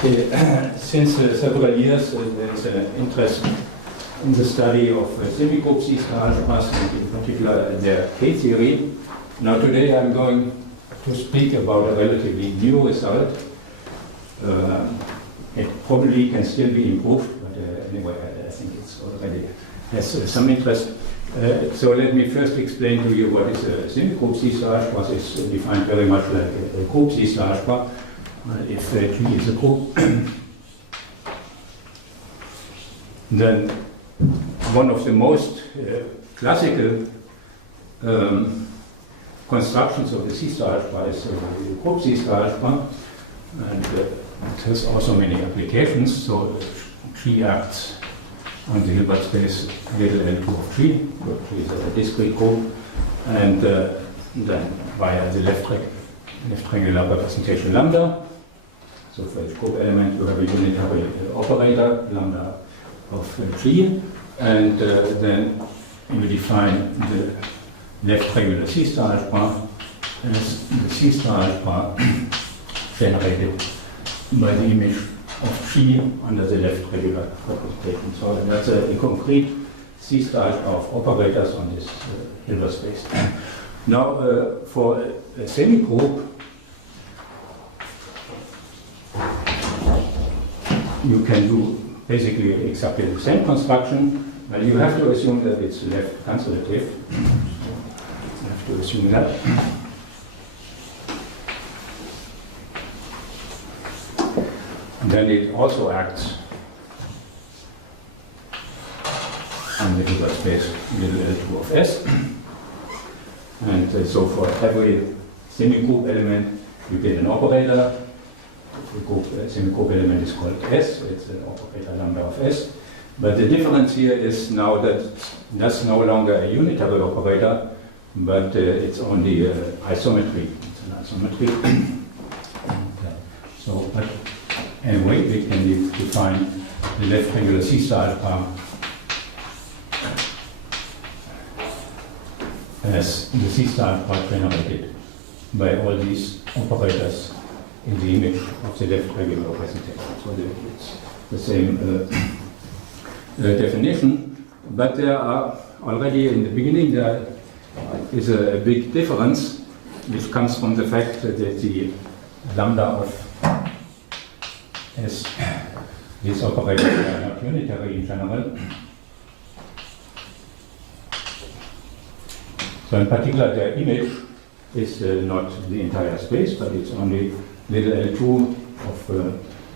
Since several years, there's an interest in the study of semigroup C algebras, and in particular their K-theory. Now today I'm going to speak about a relatively new result. It probably can still be improved, but anyway, I think it's already has some interest. So let me first explain to you what is a semigroup C algebra. It's defined very much like a group C algebra. If G is a group, then one of the most classical constructions of the C algebra is the group C algebra, and it has also many applications. So G acts on the Hilbert space little L2 of G, which is a discrete group, and then via the left triangular representation lambda. So for each group element you have a unitary operator, lambda of G, and then you define the left triangular C algebra as the C algebra generated by the image of G under the left triangular representation. So that's a concrete C algebra of operators on this Hilbert space. Now for a semigroup, you can do basically exactly the same construction, but you have to assume that it's left translative. You have to assume that. And then it also acts on the Hilbert space little L2 of S. And so for every semigroup element, you get an operator. The semigroup element is called S, it's an operator lambda of S. But the difference here is now that that's no longer a unitary operator, but it's only isometry. It's an isometry. So, but anyway, we can define the left triangular C algebra as the C algebra generated by all these operators in the image of the left triangular representation. So it's the same definition, but there are already in the beginning there is a big difference, which comes from the fact that the lambda of S, these operators are not unitary in general. So in particular, their image is not the entire space, but it's only little L2 of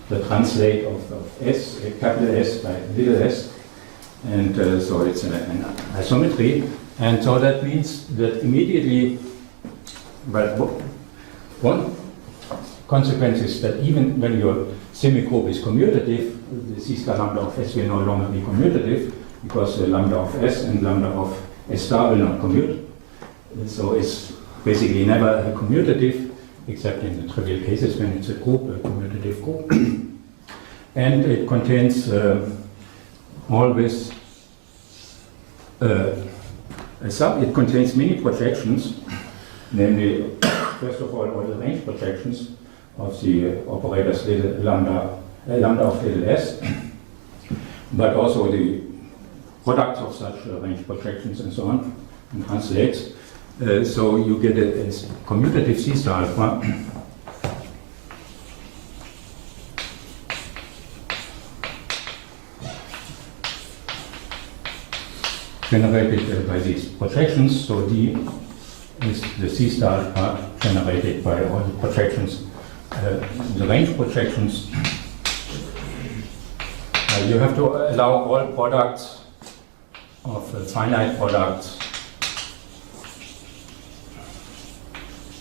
the translate of S, capital S by little s, and so it's an isometry, and so that means that immediately, but one consequence is that even when your semigroup is commutative, the C star lambda of S will no longer be commutative, because the lambda of S and lambda of S star will not commute, so it's basically never commutative, except in the trivial cases when it's a group, a commutative group. And it contains always it contains many projections, namely, first of all the range projections of the operators lambda of little s, but also the products of such range projections and so on, and translates. So you get a commutative C algebra generated by these projections. So D is the C algebra generated by all the projections, the range projections. You have to allow all products of finite products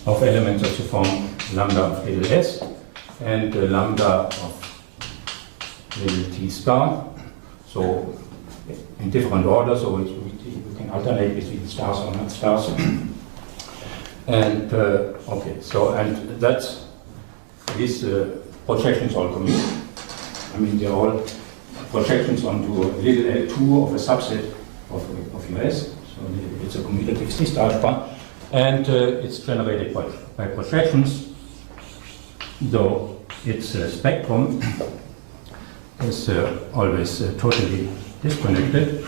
of elements of the form lambda of little s and lambda of little t star. So in different orders, so we can alternate between stars or not stars. And okay, so and that's these projections all commute. I mean, they're all projections onto little L2 of a subset of US. So it's a commutative C algebra. And it's generated by projections, though its spectrum is always totally disconnected.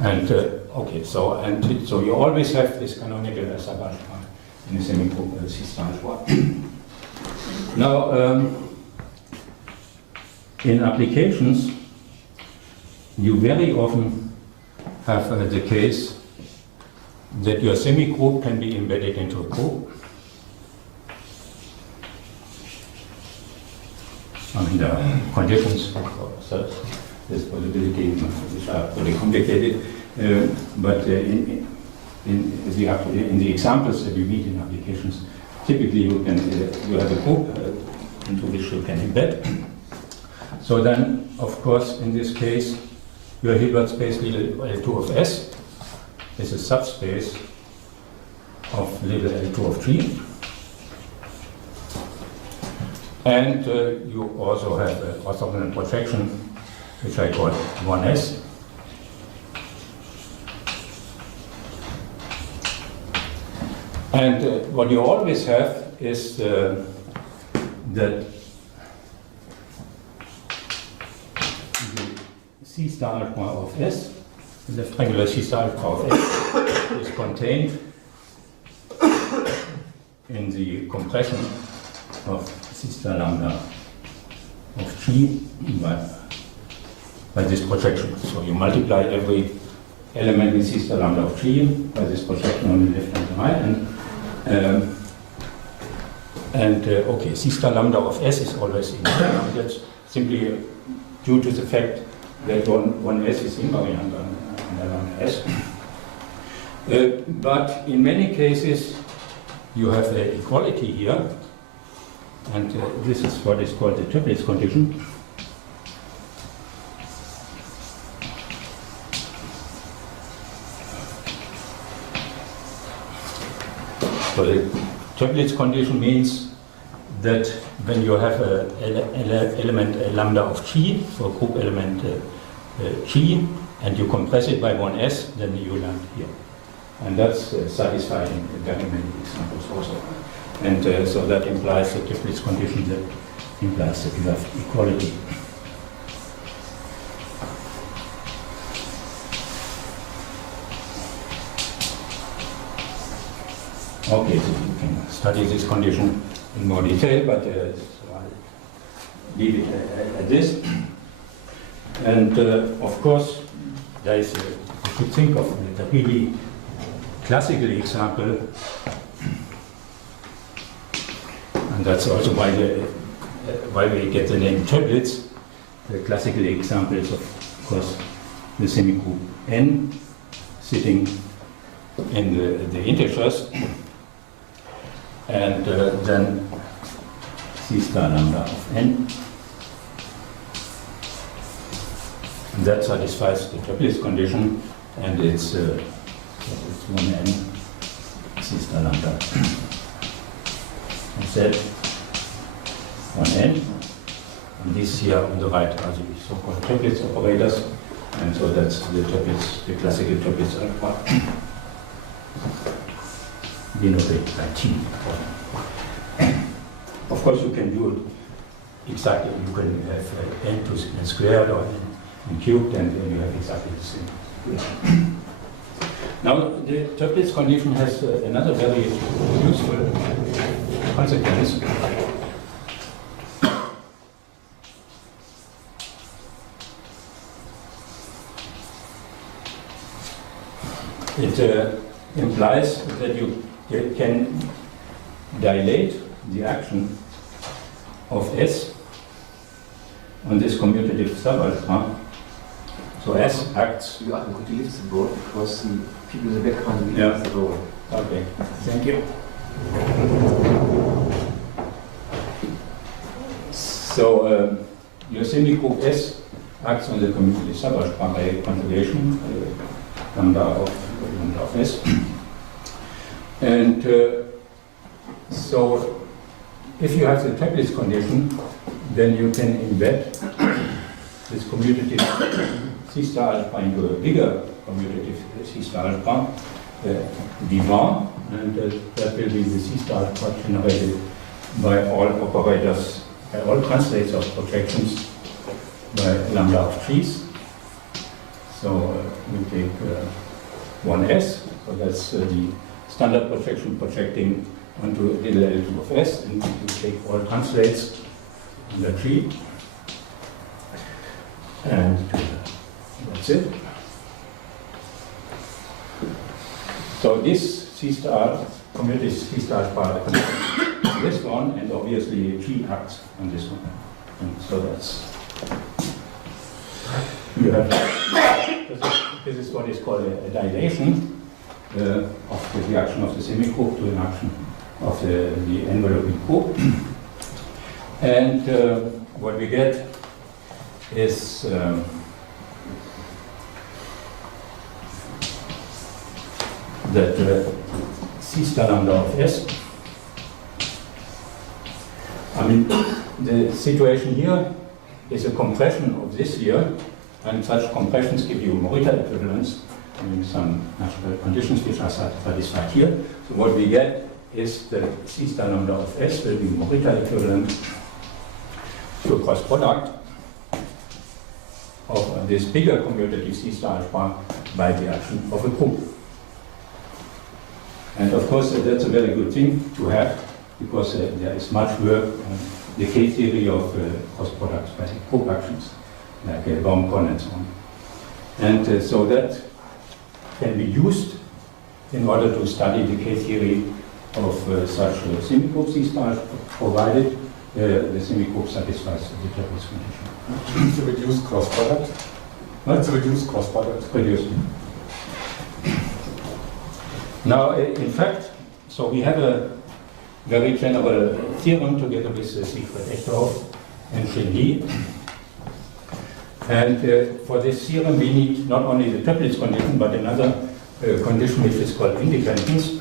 And so you always have this canonical subalgebra in a semigroup C star algebra. Now, in applications, you very often have the case that your semigroup can be embedded into a group. I mean, there are conditions for such this possibility, which are pretty complicated, but in the examples that you meet in applications, typically you have a group into which you can embed. So then, of course, in this case, your Hilbert space little L2 of S is a subspace of little L2 of G. And you also have an orthogonal projection, which I call 1S. And what you always have is that the C star algebra of S, the rectangular C star algebra of S, is contained in the compression of C star lambda of G by this projection. So you multiply every element in C star lambda of G by this projection on the left and the right, okay, C star lambda of S is always invariant. That's simply due to the fact that one S is invariant on lambda S. But in many cases, you have an equality here, and this is what is called the triplets condition. So the triplets condition means that when you have an element lambda of G, so a group element G, and you compress it by 1S, then you land here. And that's satisfied in very many examples also. And so that implies the triplets condition that implies that you have equality. Okay, so you can study this condition in more detail, but so I'll leave it at this. And of course, there is, you should think of a really classical example, and that's also why we get the name triplets. The classical example is, of course, the semigroup N sitting in the integers, and then C star lambda of N. And that satisfies the triplets condition, and it's 1N C star lambda of Z, 1N. And these here on the right are the so-called triplets operators, and so that's the triplets, the classical triplets algebra, denoted by T. Of course, you can do it exactly. You can have N to N squared or N cubed, and you have exactly the same. Now, the triplets condition has another very useful consequence. It implies that you can dilate the action of S on this commutative subalgebra. So S acts. Joachim, could you lift the board because the people in the background will Yeah. lift the board. Okay, thank you. So your semigroup S acts on the commutative subalgebra by conjugation lambda of S. And so if you have the triplets condition, then you can embed this commutative C star algebra into a bigger commutative C star algebra, D1, and that will be the C star part generated by all operators, by all translates of projections by lambda of trees. So we take 1S, so that's the standard projection projecting onto little L2 of S, and we take all translates in the tree. And that's it. So this C star, community C star part, this one, and obviously G acts on this one. And so that's, you have, this is what is called a dilation of the reaction of the semigroup to an action of the enveloping group. And what we get is that C star lambda of S. I mean, the situation here is a compression of this here, and such compressions give you Morita equivalence, I mean, some natural conditions which are satisfied here. So what we get is that C star lambda of S will be Morita equivalent to a cross product of this bigger commutative C star algebra by the action of a group. And of course, that's a very good thing to have, because there is much work on the K-theory of cross products by group actions, like Baum-Kohn and so on. And so that can be used in order to study the K-theory of such semigroup C stars, provided the semigroup satisfies the triplets condition. It's a reduced cross product. What? It's a reduced cross product. Reduced. Now, in fact, so we have a very general theorem together with Siegfried Echthoff and Shen. And for this theorem, we need not only the triplets condition, but another condition which is called independence.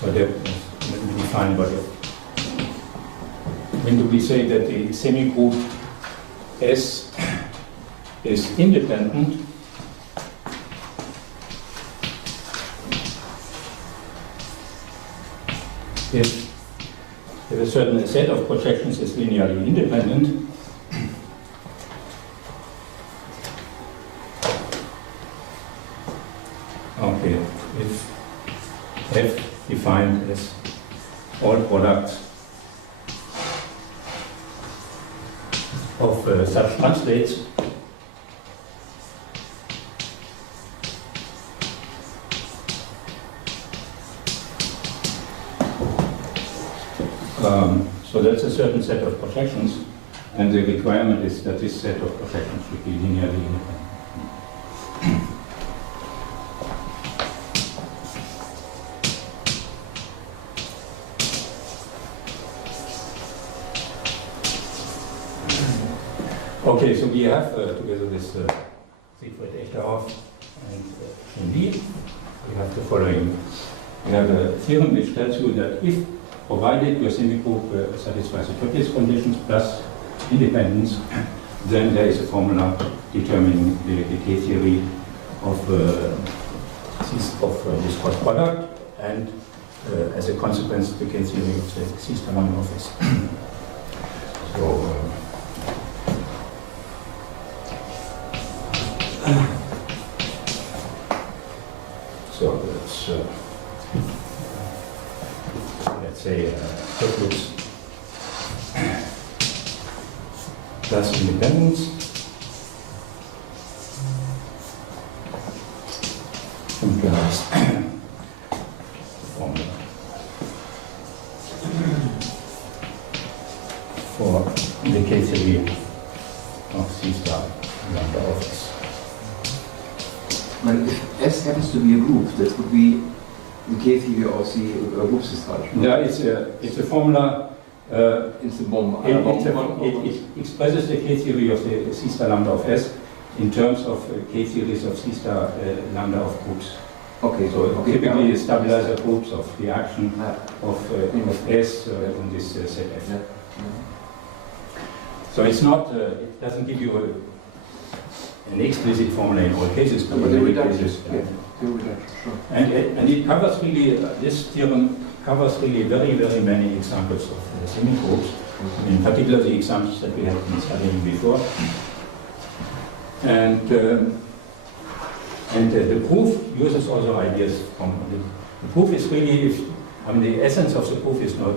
So let me define what it. When do we say that the semigroup S is independent? If a certain set of projections is linearly independent, okay, if F defined as all products of such translates, so that's a certain set of projections, and the requirement is that this set of projections should be linearly independent. Okay, so we have together with Siegfried Echthoff and Shen, we have the following. We have a theorem which tells you that if provided your semigroup satisfies the triplets conditions plus independence, then there is a formula determining the K-theory of this cross product, and as a consequence, the K-theory of the C star lambda of S. So that's let's say triplets plus independence implies formula for the K-theory of C star lambda of S. And if S happens to be a group, that would be the K-theory of the group system. Yeah, it's a formula. It's a bomb. It expresses the K-theory of the C star lambda of S in terms of K-theories of C star lambda of groups. Okay. So okay, typically yeah. stabilizer groups of reaction of S in this set F. Yeah. So it's not. It doesn't give you an explicit formula in all cases, but But in the many reduction, cases. yeah, the reduction, sure. And it covers really, this theorem covers really very, very many examples of semigroups, in particular the examples that we have been studying before. And the proof uses also ideas from the proof is really, the essence of the proof is not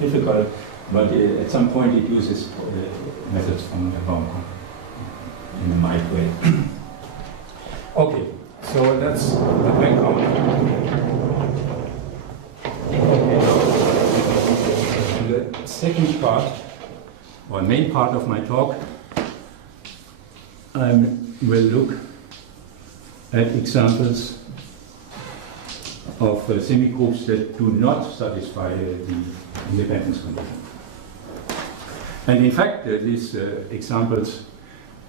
difficult, but at some point it uses methods from the Baumgarten in a mild way. Okay, so that's the background. Okay, now, the second part, or main part of my talk, I will look at examples of semigroups that do not satisfy the independence condition. And in fact, these examples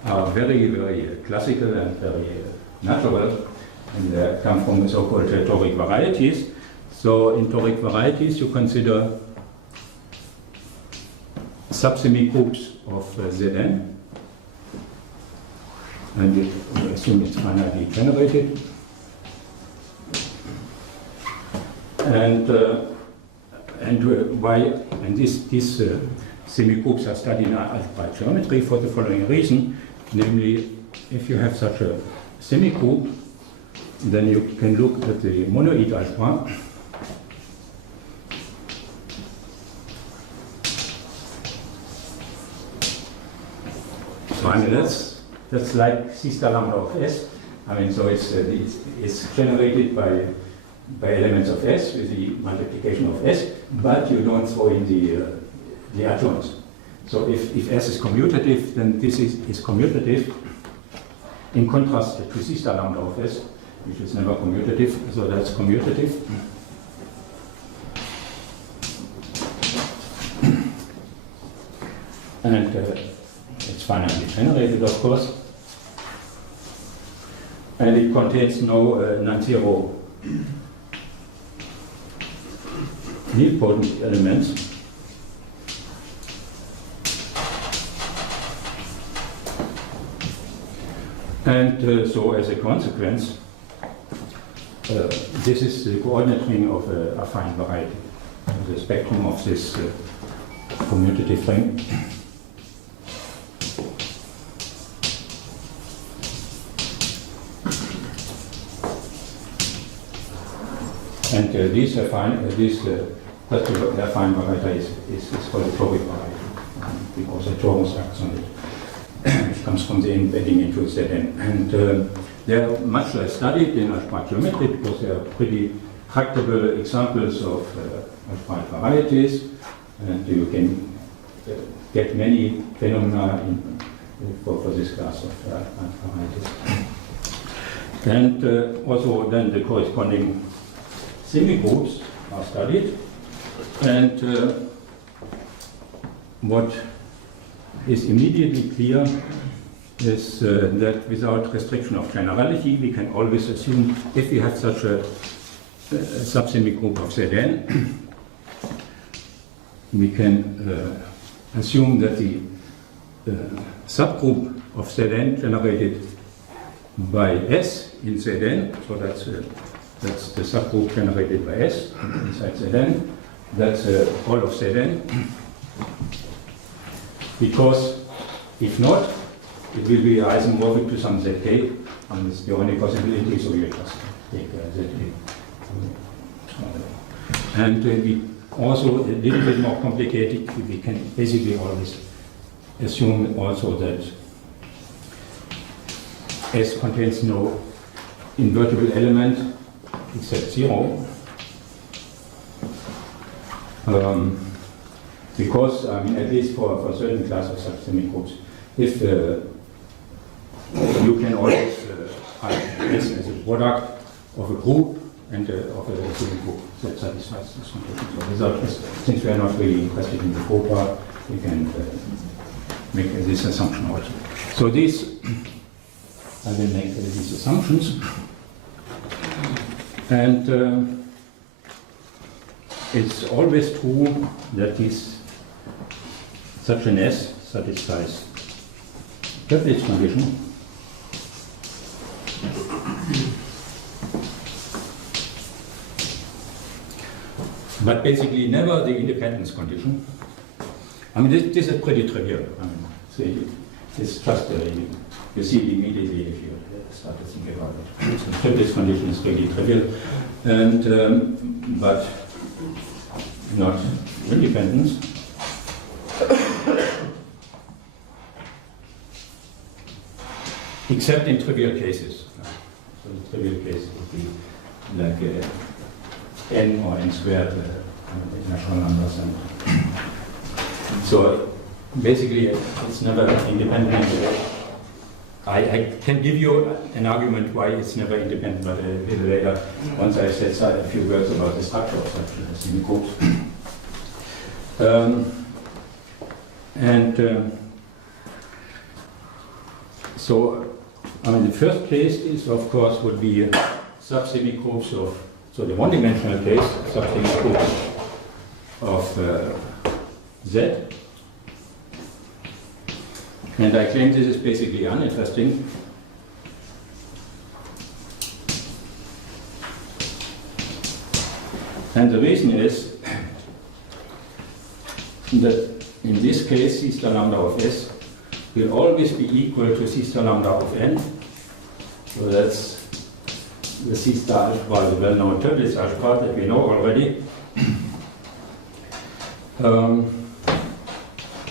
are very, very classical and very natural, and come from the so-called toric varieties. So in toric varieties, you consider subsemigroups of Zn, and you assume it's finitely generated. And these semigroups are studied in algebra geometry for the following reason, namely, if you have such a semigroup, then you can look at the monoid algebra. So that's like C star lambda of S. So it's generated by elements of S with the multiplication of S, but you don't throw in the adjoints. So if S is commutative, then this is commutative, in contrast to C star lambda of S, which is never commutative, so that's commutative. And it's finitely generated, of course. And it contains no non-zero nilpotent elements. And so as a consequence, this is the coordinate ring of a affine variety, the spectrum of this commutative ring. And this affine variety is called a toric variety, because a torus acts on it, which comes from the embedding into Zn. And they are much less studied in algebraic geometry because they are pretty tractable examples of algebraic varieties, and you can get many phenomena for this class of varieties. And also then the corresponding semigroups are studied, and what is immediately clear is that without restriction of generality, we can always assume, if we have such a subsemigroup of Zn, we can assume that the subgroup of Zn generated by S in Zn, so that's the subgroup generated by S inside Zn. That's all of Zn. Because if not, it will be isomorphic to some Zk, and it's the only possibility, so you just take Zk. And we also, a little bit more complicated, we can basically always assume also that S contains no invertible element except 0. Because, at least for a certain class of subsemigroups, if you can always have S as a product of a group and of a semigroup that satisfies this condition. So without S, since we are not really interested in the group part, we can make this assumption also. So these, I will make these assumptions. And it's always true that such an S satisfies triplets condition. but basically never the independence condition. I mean, this is pretty trivial. I mean, so it's just you see it immediately if you start to think about it. So the triplets condition is really trivial, and but not independence. Except in trivial cases. So the trivial case would be like n or n squared natural numbers. And so basically it's never independent. I can give you an argument why it's never independent, but a little later, once I said a few words about the structure of such semigroups. So, I mean, the first case is, of course, would be subsemigroups of, so the one-dimensional case, subsemigroups of Z. And I claim this is basically uninteresting. And the reason is that in this case, C star lambda of S will always be equal to C star lambda of N. So that's the C star algebra, the well-known triplets algebra that we know already.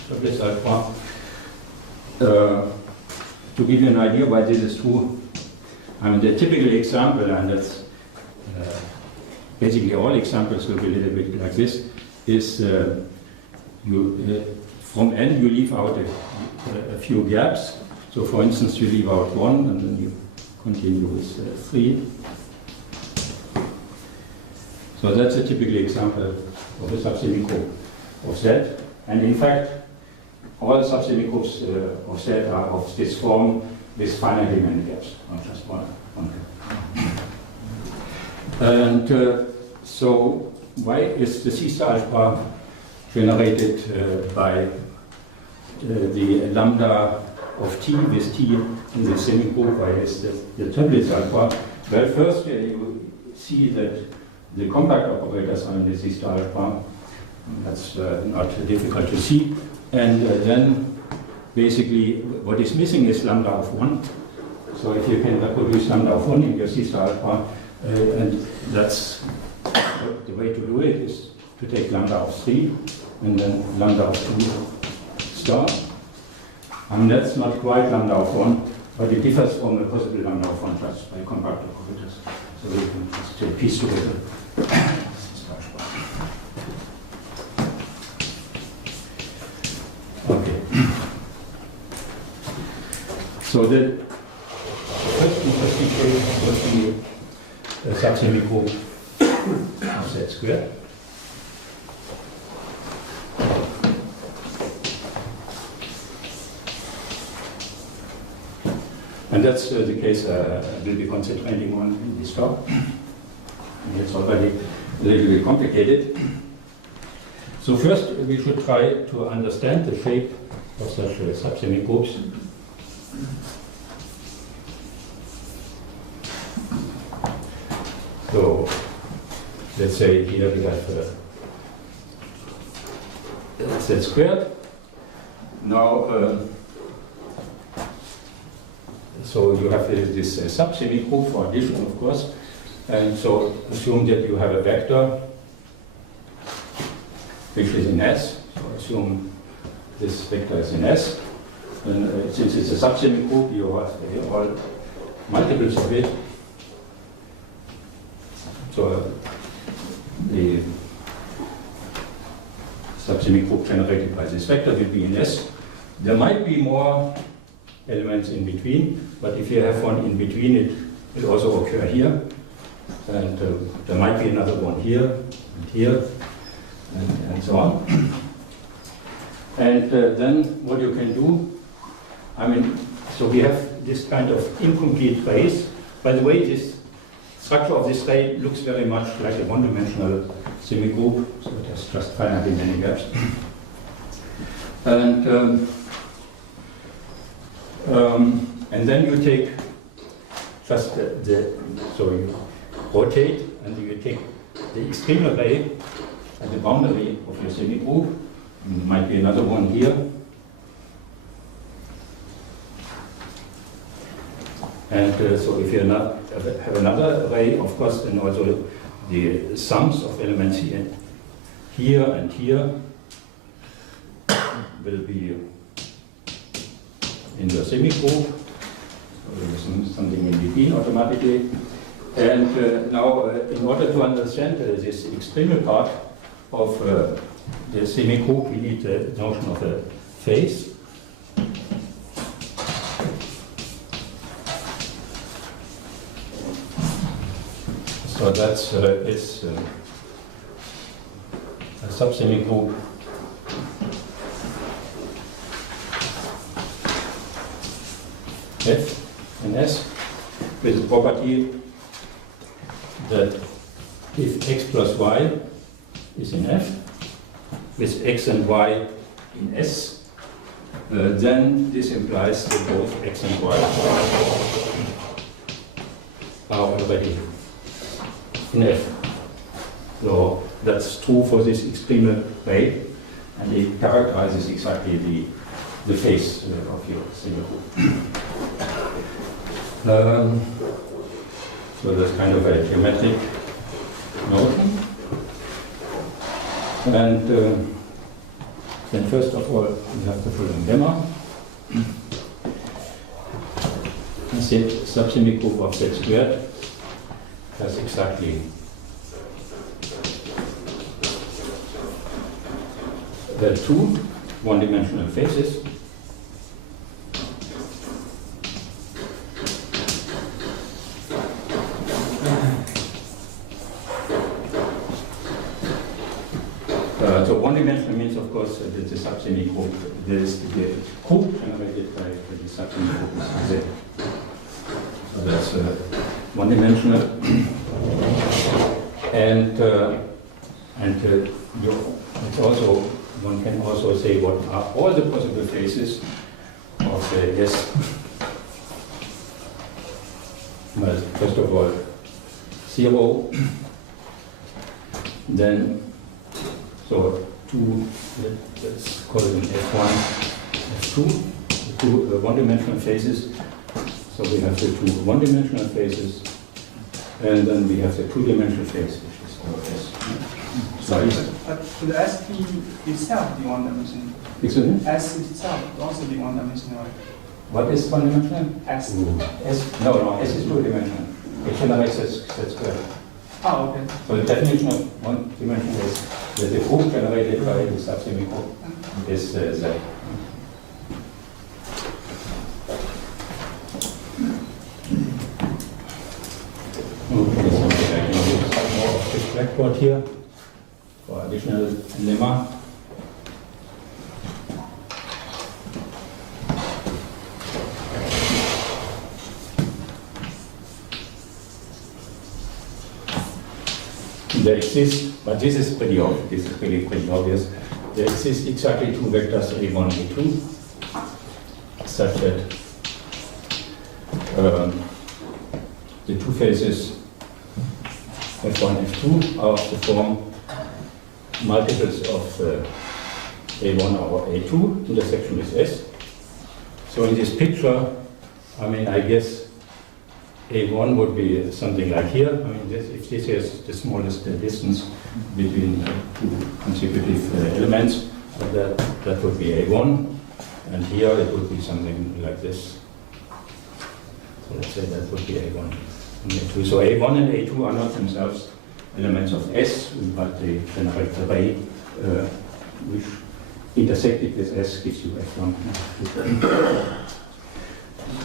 Triplets algebra. To give you an idea why this is true, I mean, the typical example, and that's basically all examples will be a little bit like this, is from n you leave out a few gaps. So for instance, you leave out 1 and then you continue with 3. So that's a typical example of a subsemigroup of Z. And in fact, all subsemigroups of Z are of this form with finitely many gaps, not just one gap. And so why is the C star algebra generated by the lambda of T with T in the semigroup? Why is the triplets algebra? Well, first you see that the compact operators are in the C star algebra. That's not difficult to see. And then basically what is missing is lambda of 1. So if you can reproduce lambda of 1 in your C star algebra, and that's the way to do it is to take lambda of 3 and then lambda of 2 star. And that's not quite lambda of 1, but it differs from the possible lambda of 1 just by compact operators. So we can just piece together. Okay. So the first interesting case would be a subsemigroup of Z squared. And that's the case I will be concentrating on in this talk. And it's already a little bit complicated. So first, we should try to understand the shape of such subsemigroups. So let's say here we have Z squared. Now, so you have this subsemigroup for addition, of course. And so assume that you have a vector which is in S. So assume this vector is in S. And since it's a subsemigroup, you have all multiples of it. So the subsemigroup generated by this vector will be in S. There might be more elements in between, but if you have one in between, it will also occur here. And there might be another one here and here. And so on. And then what you can do, I mean, so we have this kind of incomplete trace. By the way, this structure of this ray looks very much like a one-dimensional semigroup, so it has just finitely many gaps. And then you take just so you rotate and you take the extreme array at the boundary of your semigroup. Might be another one here. And so if you have another array, of course, then also the sums of elements here and here will be in the semigroup. So there is something in between automatically. And now, in order to understand this extremal part of the semigroup, we need the notion of a phase. So that's is a subsemigroup F and S with the property that if x plus y is in F, with x and y in S, then this implies that both x and y are already in F. So that's true for this extremal way, and it characterizes exactly the phase of your semigroup. So that's kind of a geometric notion. And then first of all, we have the following lemma. The subsemigroup of Z squared has exactly the two one-dimensional faces. So one-dimensional means, of course, that the subsemigroup, there is the group generated by the subsemigroup is Z. So that's one-dimensional, and it's also, one can also say what are all the possible faces of S. Well, first of all, 0, then so two, let's call them F1, F2, the two one-dimensional faces. So we have the two one-dimensional faces, and then we have the two-dimensional face, which is our S. Sorry. But could S itself be one-dimensional? Excuse me? S itself would also be one-dimensional. What is one-dimensional? S. S? No, S is two-dimensional. It generates Z squared. Oh, okay. So the definition of one-dimensional is that the group generated by the subsemigroup is Z. Okay, so I can use some more of this blackboard here for additional lemma. There exists, but this is pretty obvious. This is pretty obvious. There exist exactly two vectors A1 and A2, such that the two faces F1 and F2 are of the form multiples of A1 over A2, intersection with S. So in this picture, I mean, I guess A1 would be something like here. I mean, if this is the smallest distance between two consecutive elements, that would be A1, and here it would be something like this. So let's say that would be A1 and A2. So A1 and A2 are not themselves elements of S, but they generate the array which intersected with S gives you F1.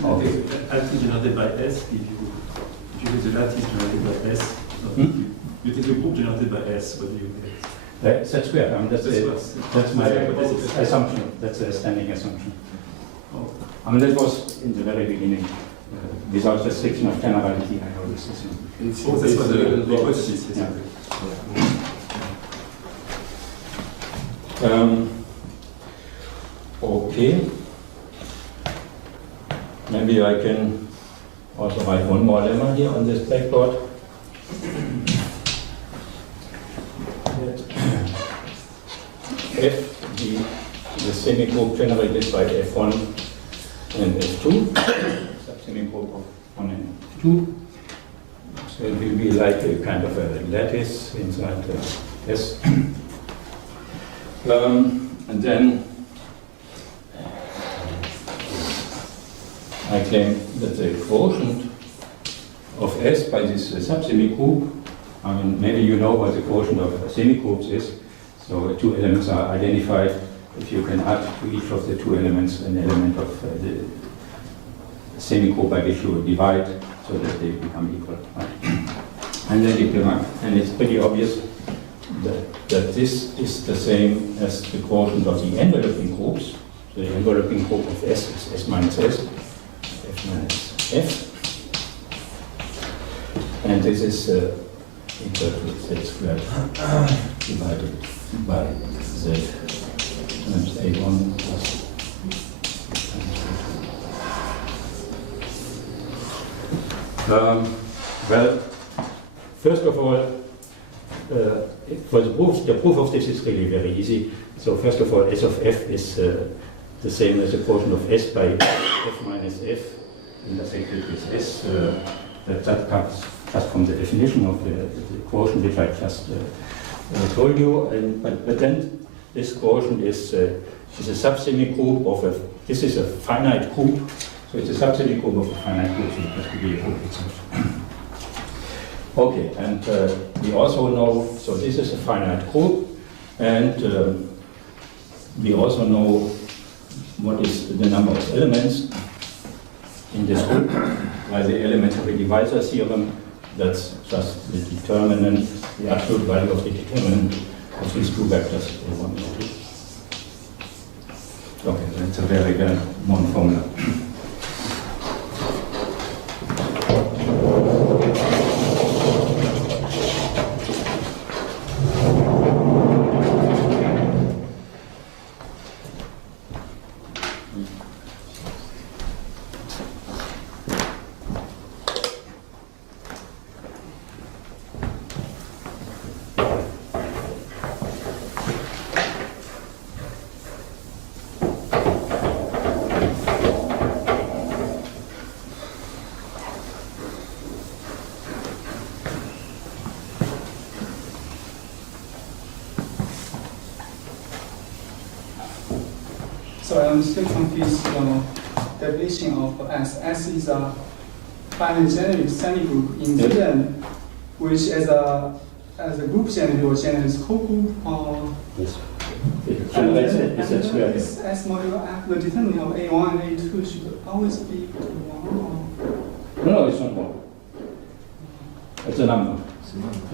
Okay. Lattice generated by S, if you take the lattice generated by S, you take the group generated by S, what do you get? That's squared. I mean, that's my assumption. That's a standing assumption. Oh. I mean, that was in the very beginning. Without restriction of generality, I know this is. Oh, that's what the hypothesis is. Okay. Maybe I can also write one more lemma here on this blackboard. F be the semigroup generated by F1 and F2, subsemigroup of 1 and 2. So it will be like a kind of a lattice inside S. And then I claim that the quotient of S by this subsemigroup, I mean, maybe you know what the quotient of semigroups is. So two elements are identified. If you can add to each of the two elements an element of the semigroup by which you divide so that they become equal. Right? And then it's pretty obvious that this is the same as the quotient of the enveloping groups. So the enveloping group of S is S minus S, F minus F. And this is equal to Z squared divided by Z times A1 plus well, first of all, for the proof of this is really very easy. So first of all, S of F is the same as the quotient of S by F minus F intersected with S. That comes just from the definition of the quotient which I just told you. But then this quotient is a subsemigroup of a, this is a finite group. So it's a subsemigroup of a finite group, so it has to be a group itself. Okay, and we also know, so this is a finite group, and we also know what is the number of elements in this group by the elementary divisor theorem. That's just the determinant, the absolute value of the determinant of these two vectors, A1 and 2. Okay, that's a very well-known formula. So I'm still confused the definition of S. S is a finite generated semigroup in theorem, which as a group generator or generates co-group or Yes. It generates a square. Is S modulo F, the determinant of A1 and A2 should always be equal to 1 No, it's not 1. It's a number.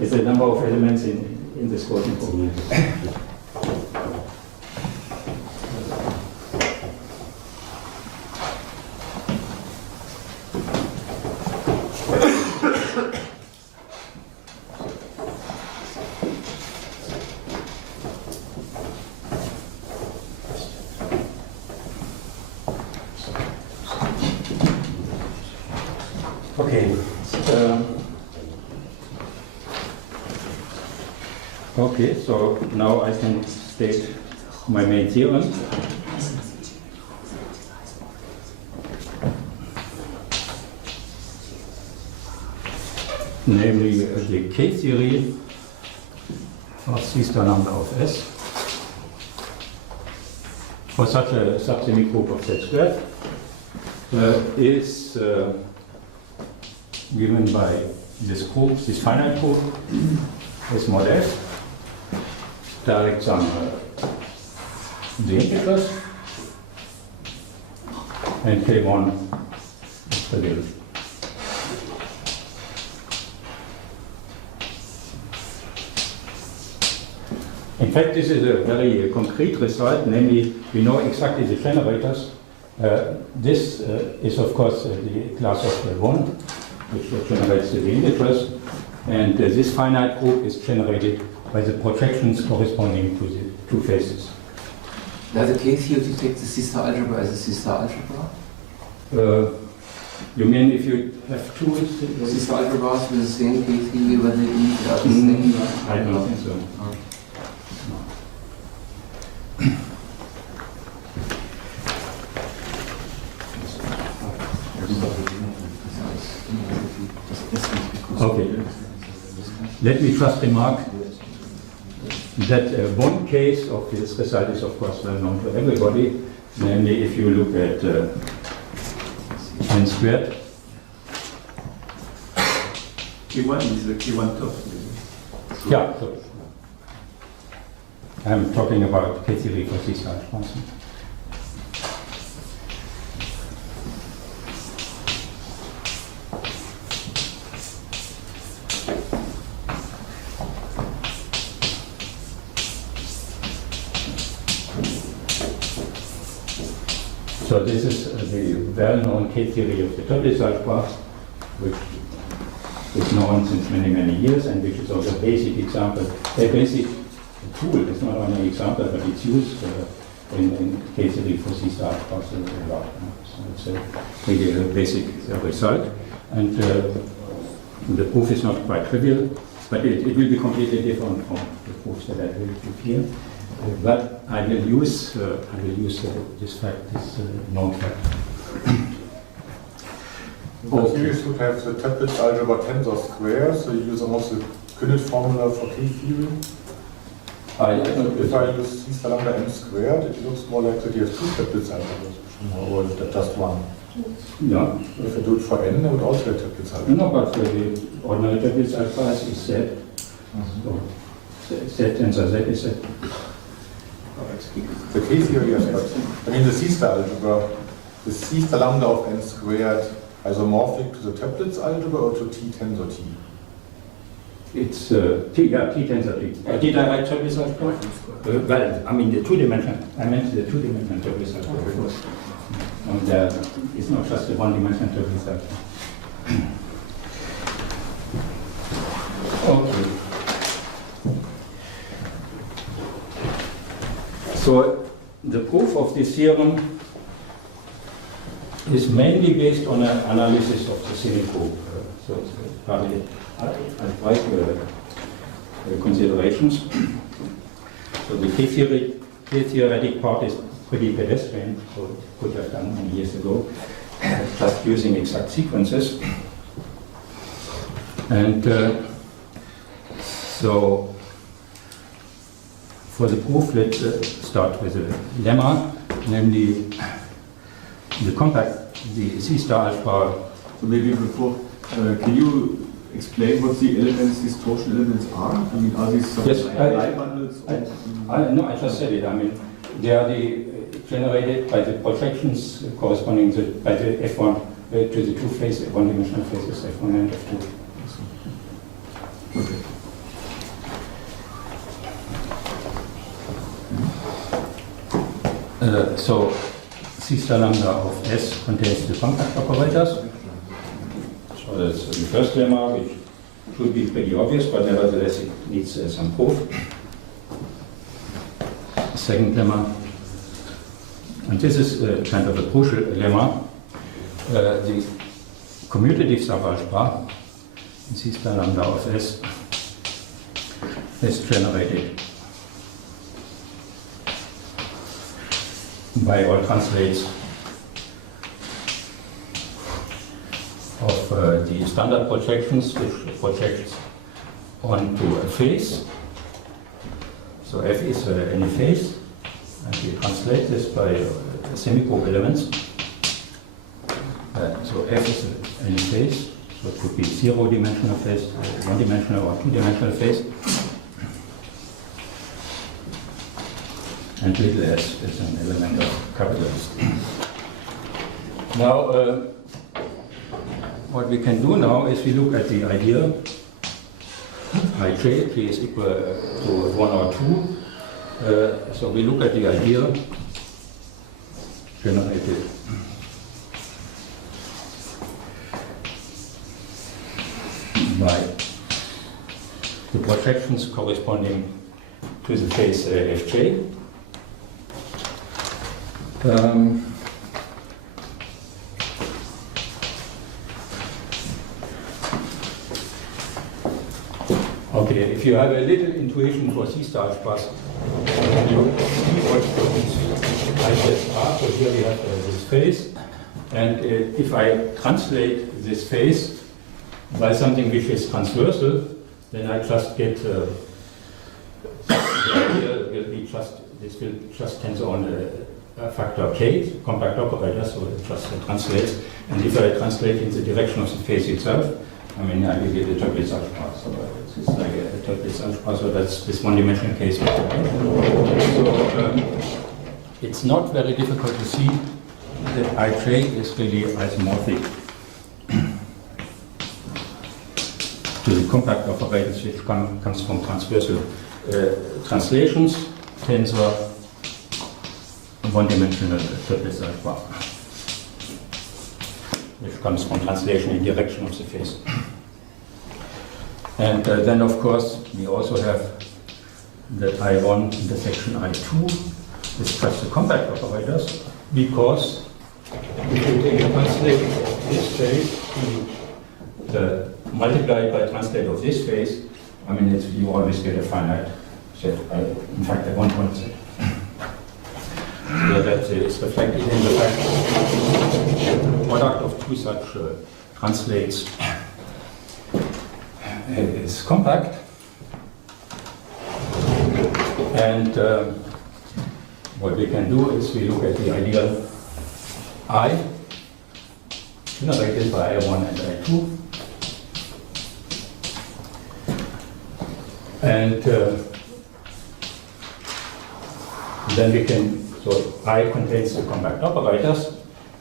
It's a number of elements in this quotient group. Okay. Okay, so now I can state my main theorem. Namely, the K-theory of C-star number of S for such a subsemigroup of Z squared is given by this group, this finite group, S mod F, direct sum the integers, and K1 is trivial. In fact, this is a very concrete result, namely, we know exactly the generators. This is, of course, the class of 1, which generates the integers, and this finite group is generated by the projections corresponding to the two faces. Does the K-theory take the C-star algebra as a C-star algebra? You mean if you have two C-star algebras with the same K-theory, whether they are the same? I don't think so. let me just remark that one case of this result is of course well known to everybody, namely if you look at n squared. K1 is the K1 top. Yeah, so I'm talking about K theory for C-star algebras. So this is the well-known K-theory of the triplets algebra, which is known since many, many years, and which is also a basic example, a basic tool. It's not only an example, but it's used in K-theory for C-star algebras a lot. So it's really a basic result, and the proof is not quite trivial, but it will be completely different from the proofs that I will give here. But I will use this fact, this known fact. Okay. You should have the triplets algebra tensor square, so you use almost the Quotients formula for K-theory. If I use C lambda n squared, it looks more like that you have two triplets algebras, or is that just one? Yeah. If I do it for n, I would also have triplets algebra. No, but the ordinary triplets algebra is Z. So Z tensor Z is Z. The K-theory, yes, but I mean the C-star algebra, the C-star lambda of n squared isomorphic to the triplets algebra or to T tensor T? It's T tensor T. Did I write triplets algebra? Well, I mean the two-dimensional. I meant the two-dimensional triplets algebra. Okay. And it's not just the one-dimensional triplets algebra. Okay. So the proof of this theorem is mainly based on an analysis of the semigroup. So it's partly algebraic considerations. So the K-theoretic part is pretty pedestrian, so it could have done many years ago, just using exact sequences. And so for the proof, let's start with a lemma, namely the C-star algebra. So maybe before, can you explain what the elements, these torsion elements are? I mean, are these some Yes, line bundles? No, I just said it. I mean, they are generated by the projections corresponding by the F1 to the two phases, one-dimensional phases, F1 and F2. Okay. So C-star lambda of S contains the compact operators. So that's the first lemma, which should be pretty obvious, but nevertheless it needs some proof. Second lemma, and this is kind of a crucial lemma. The commutative subalgebra, C-star lambda of S, is generated by all translates of the standard projections, which projects onto a face. So F is any face, and we translate this by semigroup elements. So F is any face, so it could be zero-dimensional face, one-dimensional or two-dimensional face. And little s is an element of capital S. Now, what we can do now is we look at the idea Ij, J is equal to 1 or 2. So we look at the idea generated by the projections corresponding to the face Fj. Okay, if you have a little intuition for C-star algebras, you see what these ideas are. So here we have this phase, and if I translate this phase by something which is transversal, then I just get the idea will be this will just tensor on a factor k, compact operator, so it just translates. And if I translate in the direction of the face itself, I mean, I will get a triplets algebra. So it's like a triplets algebra. So that's this one-dimensional case. So it's not very difficult to see that Ij is really isomorphic to the compact operators, which comes from transversal translations, tensor, one-dimensional triplets algebra, which comes from translation in direction of the face. And then, of course, we also have that I1 intersection I2 is just the compact operators, because if you take a translate of this phase, multiply it by translate of this phase, I mean, you always get a finite set, in fact, a one-point set. So that is reflected in the fact that the product of two such translates is compact. And what we can do is we look at the ideal I generated by I1 and I2. And then we can, so I contains the compact operators.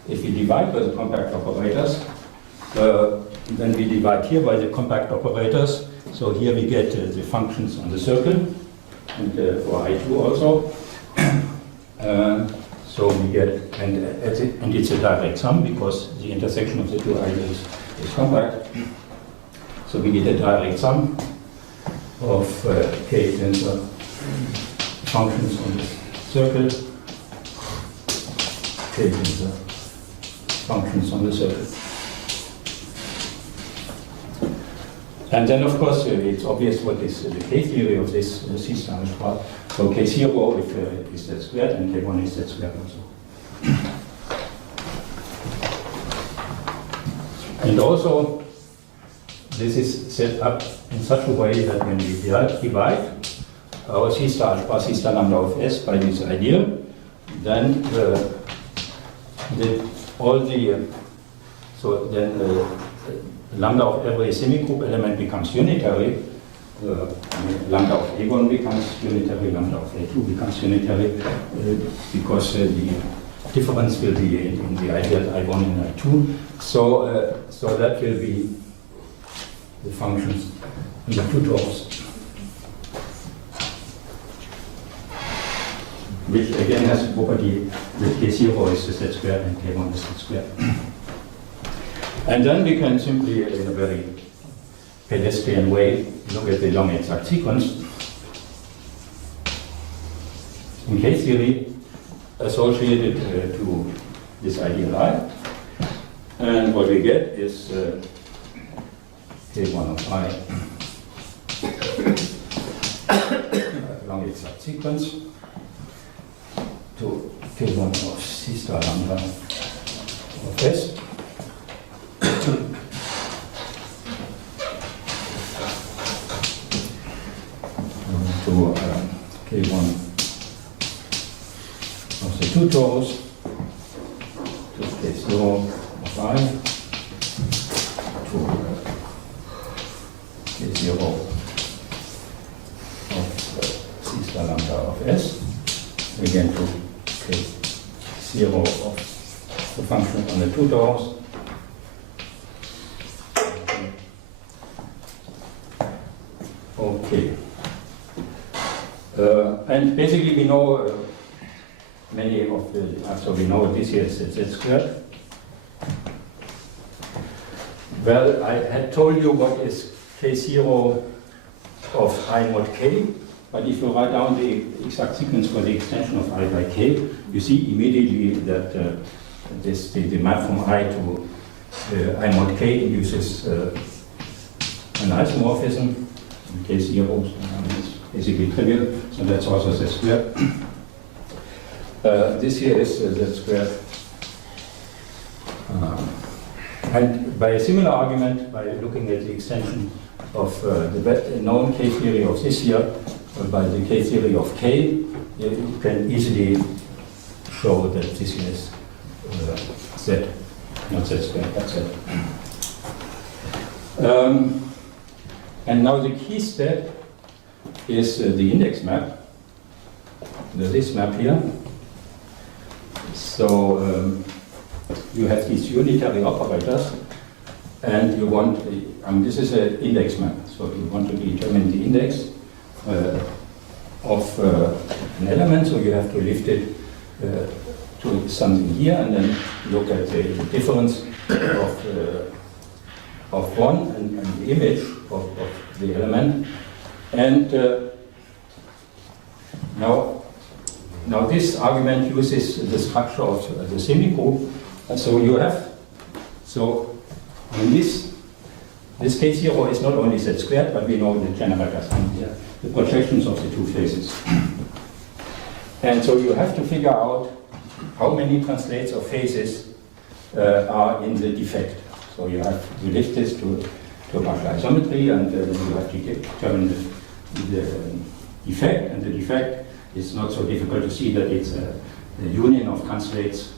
If we divide by the compact operators, then we divide here by the compact operators. So here we get the functions on the circle, and for I2 also. So we get, and it's a direct sum because the intersection of the two ideals is compact. So we get a direct sum of k tensor functions on the circle, k tensor functions on the circle. And then, of course, it's obvious what is the k-theory of this C-star algebra. So k0 is z squared, and k1 is z squared also. And also, this is set up in such a way that when we divide our C-star algebra, C-star lambda of S by this ideal, then lambda of every semigroup element becomes unitary. Lambda of A1 becomes unitary, lambda of A2 becomes unitary, because the difference will be in the ideal I1 and I2. So that will be the functions in the two terms, which again has the property that k0 is z squared and k1 is z squared. And then we can simply, in a very pedestrian way, look at the long exact sequence in K-theory associated to this ideal I. And what we get is K1 of I, long exact sequence, to K1 of C star lambda of S. To K1 of the two torus, to K0 of I, to K0 of C star lambda of S, again to K0 of the function on the two torus. Okay. And basically we know many of the, so we know this here is z squared. Well, I had told you what is K0 of I mod K, but if you write down the exact sequence for the extension of I by K, you see immediately that the map from I to I mod K induces an isomorphism. K0 is basically trivial, so that's also z squared. This here is z squared. And by a similar argument, by looking at the extension of the known K-theory of this year by the K-theory of K, you can easily show that this is Z, not Z squared, but Z. And now the key step is the index map, this map here. So you have these unitary operators, and you want, this is an index map, so you want to determine the index of an element, so you have to lift it to something here, and then look at the difference of one and the image of the element. And now this argument uses the structure of the semigroup. And so you have, so in this case zero is not only Z squared, but we know the generators and the projections of the two faces. And so you have to figure out how many translates of faces are in the defect. So you have to lift this to partial isometry, and then you have to determine the defect, and the defect is not so difficult to see that it's a union of translates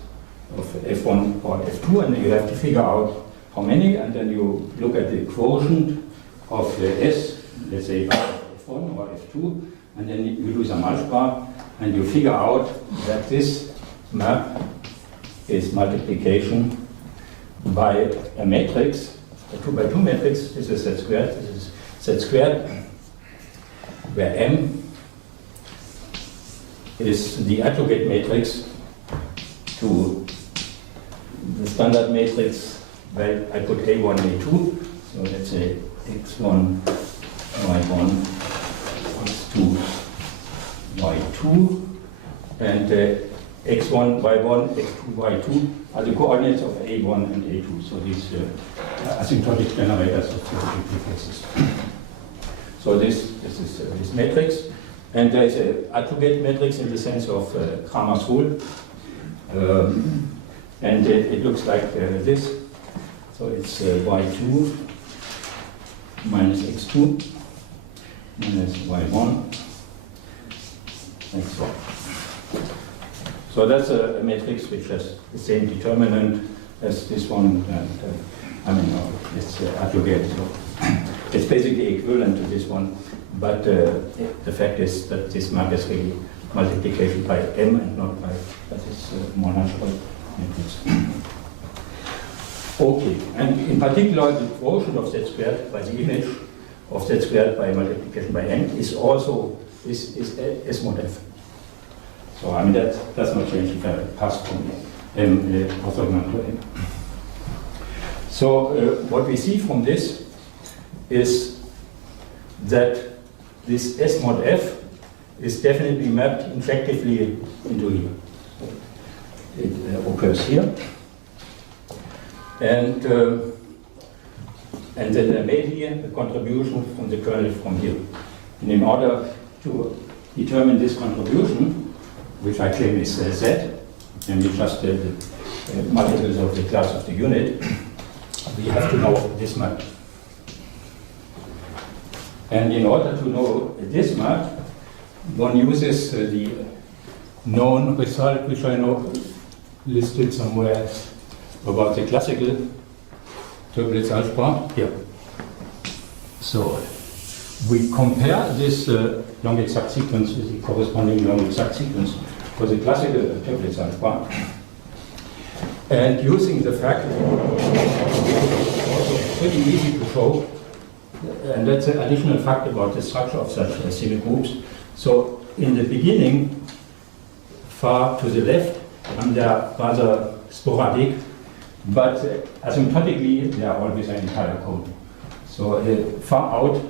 of F1 or F2, and then you have to figure out how many, and then you look at the quotient of the S, let's say F1 or F2, and then you do some algebra, and you figure out that this map is multiplication by a matrix, a 2 by 2 matrix. This is Z squared, this is Z squared, where M is the aggregate matrix to the standard matrix where I put A1, A2. So let's say X1, Y1, X2, Y2, and X1, Y1, X2, Y2 are the coordinates of A1 and A2. So these asymptotic generators of the faces. So this is this matrix. And there is an aggregate matrix in the sense of Cramer's rule. And it looks like this. So it's Y2 minus X2 minus Y1 X1. So that's a matrix which has the same determinant as this one. And, it's aggregate. So it's basically equivalent to this one. But the fact is that this map is really multiplication by M and not by this more natural matrix. Okay, and in particular, the quotient of Z squared by the image of Z squared by multiplication by M is also is S mod F. So that does not change if I pass from M orthogonal to M. So what we see from this is that this S mod F is definitely mapped injectively into here. It occurs here. And then there may be a contribution from the kernel from here. And in order to determine this contribution, which I claim is Z, and we just the multiples of the class of the unit, we have to know this map. And in order to know this map, one uses the known result, which I know listed somewhere about the classical triplets algebra here. So we compare this long exact sequence with the corresponding long exact sequence for the classical triplets algebra. And using the fact, also pretty easy to show, and that's an additional fact about the structure of such semigroups. So in the beginning, far to the left, they are rather sporadic, but asymptotically they are always an entire cone. So far out,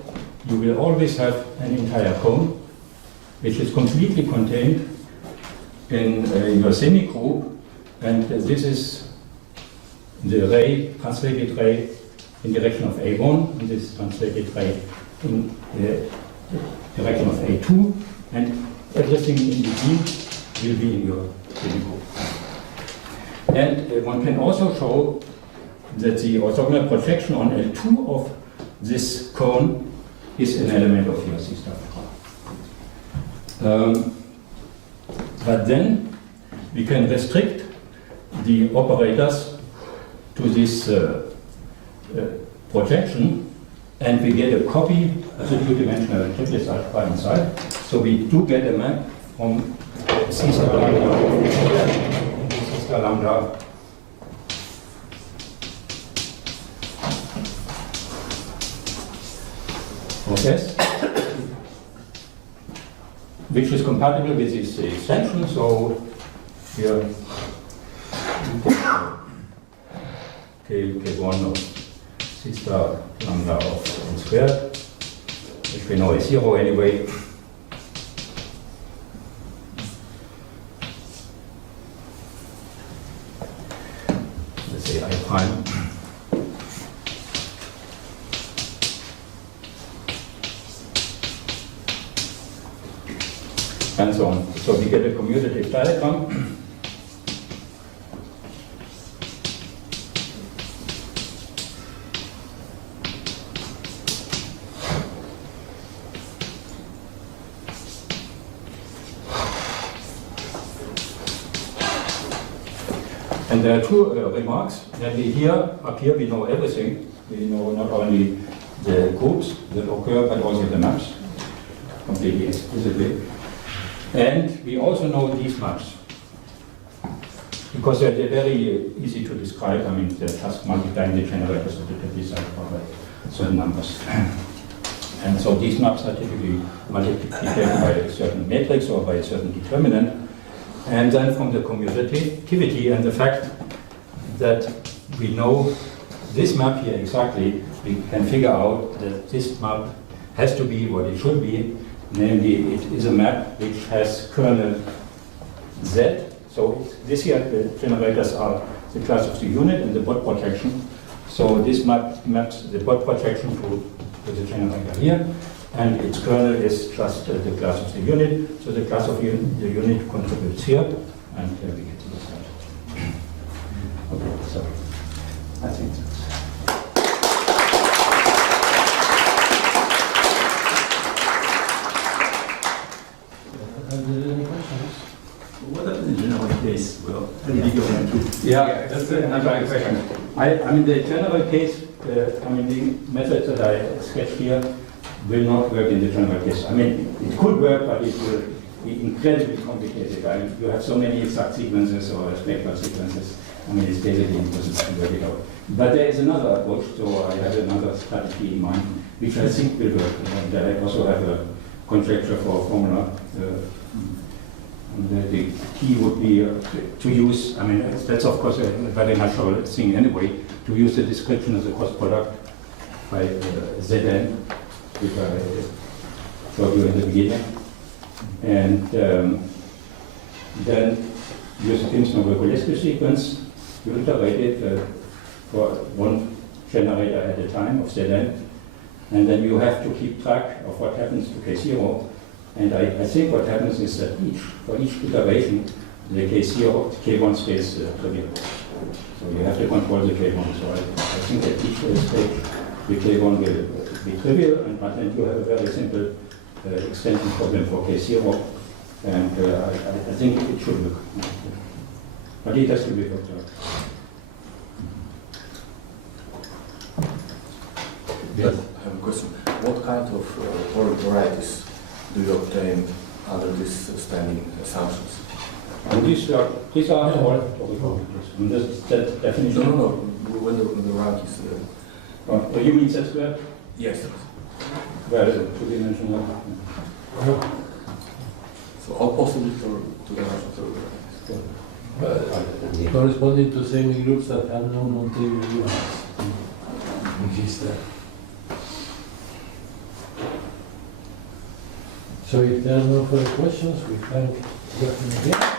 you will always have an entire cone, which is completely contained in your semigroup, and this is the ray, translated ray in direction of A1, and this translated ray in the direction of A2, and everything in between will be in your semigroup. And one can also show that the orthogonal projection on L2 of this cone is an element of your C star. But then we can restrict the operators to this projection, and we get a copy of the two-dimensional triplets algebra inside. So we do get a map from C star lambda, C star lambda process, which is compatible with this extension. So here K1 of C star lambda of n squared, which we know is 0 anyway. Let's say I prime. And so on. So we get a commutative diagram. And there are two remarks. That up here we know everything. We know not only the groups that occur, but also the maps, completely explicitly. And we also know these maps, because they're very easy to describe. I mean, they're just multiplying the generators of the triplets by certain numbers. And so these maps are typically multiplied by a certain matrix or by a certain determinant. And then from the commutativity and the fact that we know this map here exactly, we can figure out that this map has to be what it should be. Namely, it is a map which has kernel Z. So this here, the generators are the class of the unit and the bot projection. So this map maps the bot projection to the generator here, and its kernel is just the class of the unit. So the class of the unit contributes here, and we get to this side. Okay, so I think that's. What happened in the general case? Well, how did you go into? Yeah, that's another question. I mean, the general case, I mean, the methods that I sketched here will not work in the general case. I mean, it could work, but it will be incredibly complicated. I mean, you have so many exact sequences or spectral sequences. I mean, it's basically impossible to work it out. But there is another approach, so I have another strategy in mind, which I think will work. And I also have a conjecture for a formula. The key would be to use, I mean, that's of course a very natural thing anyway, to use the description as a cross product by Zn, which I showed you in the beginning. And then use the Pimsner-Vokulescu sequence, you iterate it for one generator at a time of Zn, and then you have to keep track of what happens to K0. And I think what happens is that for each iteration, the K0, K1 stays trivial. So you have to control the K1. So I think that each stage, the K1 will be trivial, and then you have a very simple extension problem for K0. And I think it should look. But it has to be worked out. Yes. I have a question. What kind of toric varieties do you obtain under these standing assumptions? And these are all toric. And that definition. No. When the rank is. Oh, you mean Z squared? Yes. Well, two-dimensional. So all possible two-dimensional toric varieties. Corresponding to semigroups that have no non-trivial units. So if there are no further questions, we thank Joachim again.